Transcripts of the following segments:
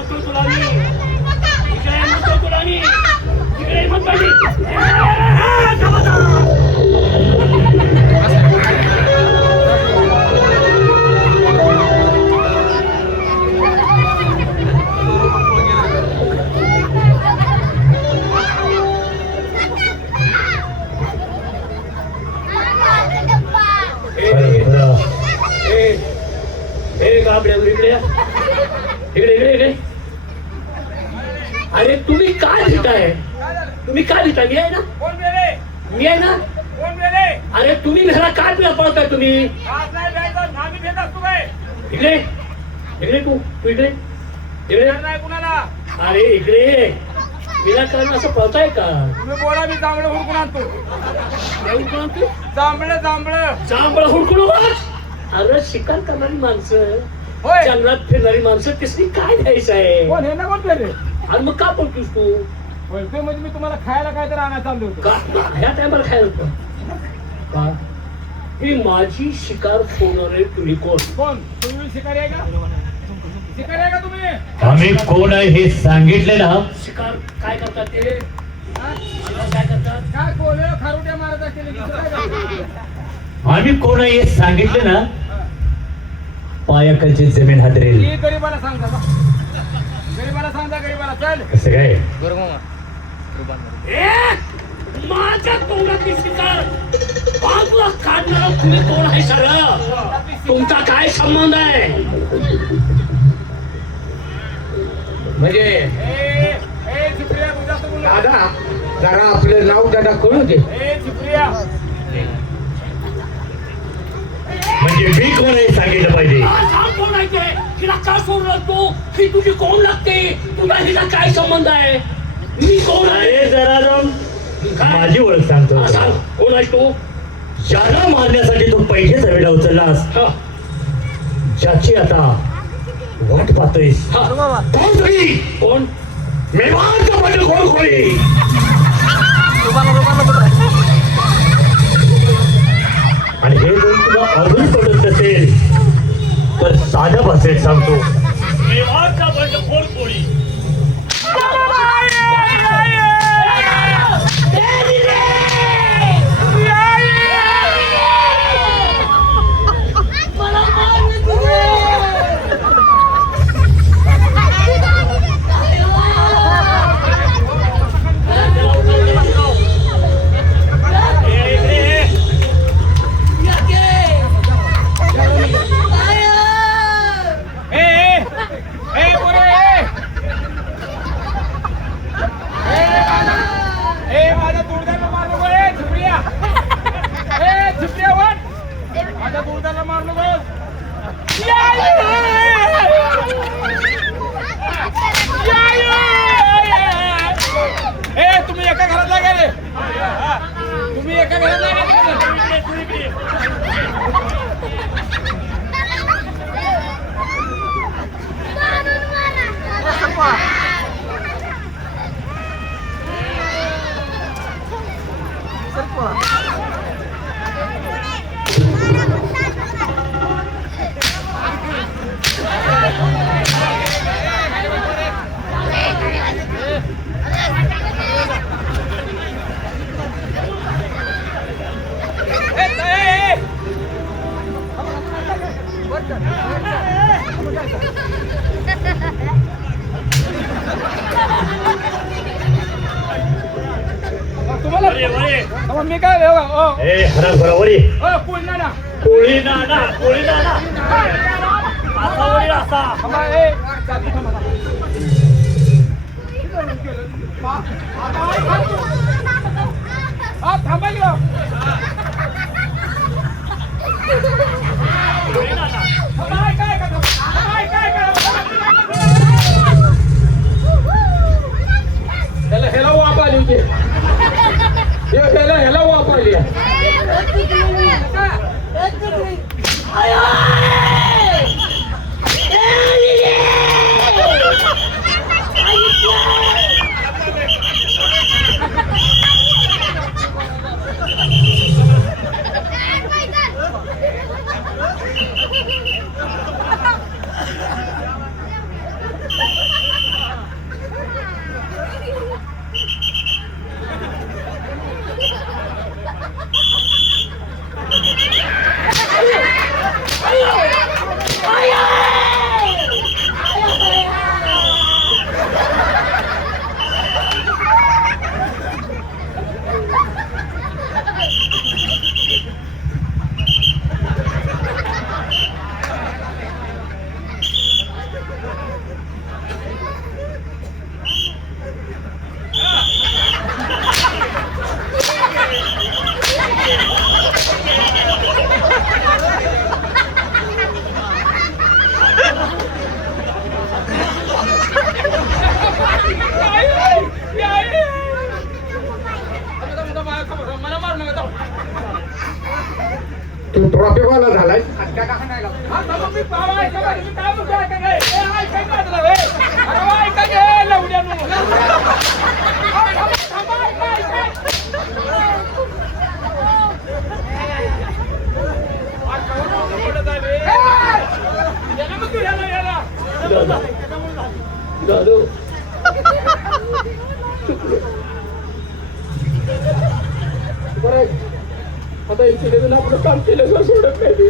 म्हणतो तुला मी, इकडे म्हणतो तुला मी, इकडे म्हणतो मी. अरे तुम्ही काय लिहिताय? तुम्ही काय लिहिताय? मी आहे ना, मी आहे ना. अरे तुम्ही घरा काय पळताय तुम्ही? इकडे इकडे तू इकडे इकडे. अरे इकडे विनाकारण असं पळताय का? तुम्ही बोला, मी जांभळं हुडकून आणतो. जांभळं हुडकून? अरे शिकार करणारी माणसं, जंगलात फिरणारी माणसं, तिसरी काय द्यायचं आहे? कोण हे ना कोण रे? आणि मग का बोलतोस तू? बोलतोय म्हणजे मी तुम्हाला खायला काय तर आणायला चाललो होतो. का ह्या टायमाला खायला होतं का? ही माझी शिकार सोडणारे तुम्ही कोण? कोण? तुम्ही शिकारी आहे का? शिकारी आहे का तुम्ही? आम्ही कोण आहे हे सांगितले ना. शिकार काय करतात ते? काय करतात? काय कोण खारुट्या मारत असतील? आम्ही कोण आहे हे सांगितले ना, पायाखालची जमीन हादरेल. गरीबाला सांगता का? गरीबाला सांगता, गरीबाला चल. कसं काय? माझ्या तोंडातली शिकार बाजूला काढणारा तुम्ही कोण आहे? सगळं तुमचा काय संबंध आहे? म्हणजे दादा जरा आपलं नाव दादा कळू दे. म्हणजे मी कोण आहे सांगितलं पाहिजे. सांग कोण आहे ते? हिला का सोडलं तू? ही तुझी कोण लागते? तुला हिला काय संबंध आहे? मी कोण आहे? अरे जरा जाऊन माझी ओळख सांगतो. सांग कोण आहे तू? ज्याला मारण्यासाठी तू पैसे जमिला उचललास, ज्याची आता वाट पाहतोयस, कोण? मेवाडचा बंड खोळखोळी. आणि हे जर तुला अजून पडत नसेल तर साध्या भाषेत सांगतो, मेवाडचा बंडखोर कोळी. तुम्ही एका घरात गेले, तुम्ही एका घरात तुम्हाला मी काय बरोबर कोळी नाना कोळी नाना कोळी नाना असा थांबा घेऊ ह्याला वापरली होती, ह्याला वापरली. ट्रॉफिक वाला झालाय हटका का हाणायला? हा, मग मी बाबा ऐका बरं, मी काय म्हणतो ऐका काय? ऐका काय तुला, अरे वा, ऐका काय, लवड्यानो. थांबा, ऐका. याला मग तू याला. दादू बरं आता इथे आपलं काम केलं का सोडत नाही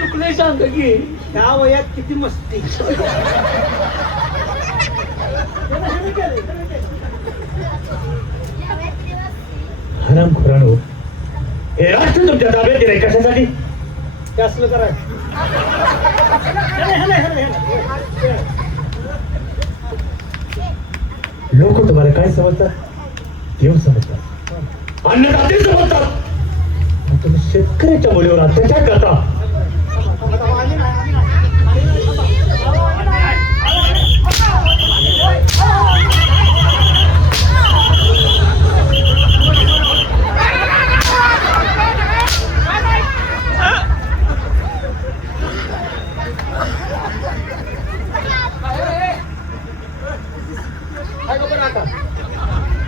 चुकलंय सांग की त्या वयात किती मस्ती. हरामखोरांनो, हे राष्ट्र तुमच्या ताब्यात दिलंय कशासाठी? ते असलं कराय. लोक तुम्हाला काय समजतात? देव समजतात, अन्नदाते समजतात. आणि तुम्ही शेतकऱ्याच्या मुलीवर अत्याचार करता.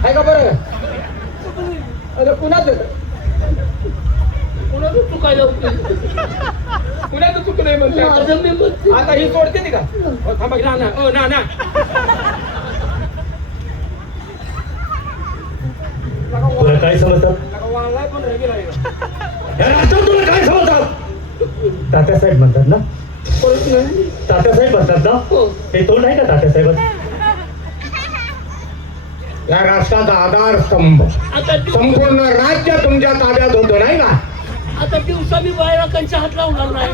आहे का बरं? अरे कुणाचं चुकायला कुणाचं चुक नाही म्हणते माझं मी म्हणते. आता ही सोडते नाही का? हो, थांबा की, ना तुला काय समजतात? वाळलाय पण रगेला आहे. या राष्ट्रात तुला काय समजतात? तात्यासाहेब म्हणतात ना? तात्यासाहेब म्हणतात ना? हे तोंड आहे का तात्यासाहेब? या राष्ट्राचा आधारस्तंभ आता संपूर्ण राज्य तुमच्या ताब्यात होतं नाही का? आता दिवसा मी बाहेर हात लावणार नाही.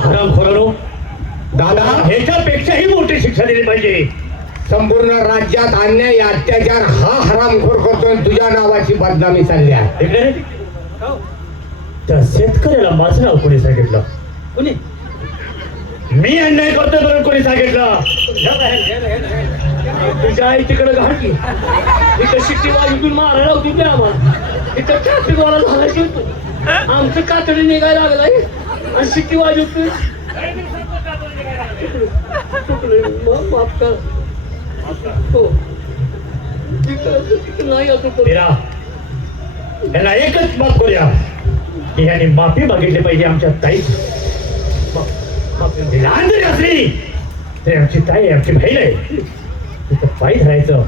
हरामखोरांनो, दादा ह्याच्यापेक्षाही मोठी शिक्षा दिली पाहिजे. संपूर्ण राज्यात अन्याय अत्याचार हा हरामखोर करतोय. तुझ्या नावाची बदनामी चालली आहे. इकडे रे. त्या शेतकऱ्याला माझं नाव कोणी सांगितलं? कोणी मी अन्याय करतोय म्हणून कोणी सांगितलं? तुझ्या आई तिकडे घाटली इथं शिट्टी वाजून मारायला होती मी आम्हाला. इथं ट्रॅफिक वाला झाला की आमचं कातडी निघायला लागलाय आणि शिट्टी वाजवतोय. माफ कर. हो नाही असं मीरा, याला एकच माफ करूया की याने माफी मागितली पाहिजे आमच्या ताई. लहान जरी असली तरी आमची ताई आहे, आमची बहीण आहे. तिथं पाय धरायचं,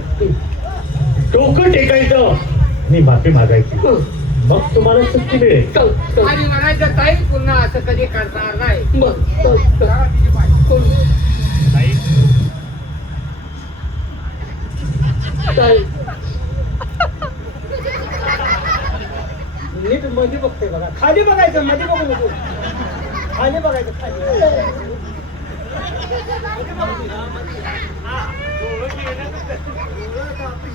डोकं टेकायचं आणि माफी मागायची. मग तुम्हाला सुट्टी मिळेल. आणि म्हणायचं ताई पुन्हा असं कधी करणार नाही. नीट मध्ये बघते बघा. खाली बघायचं, मध्ये बघू नको. खाली बघायचं, खाली.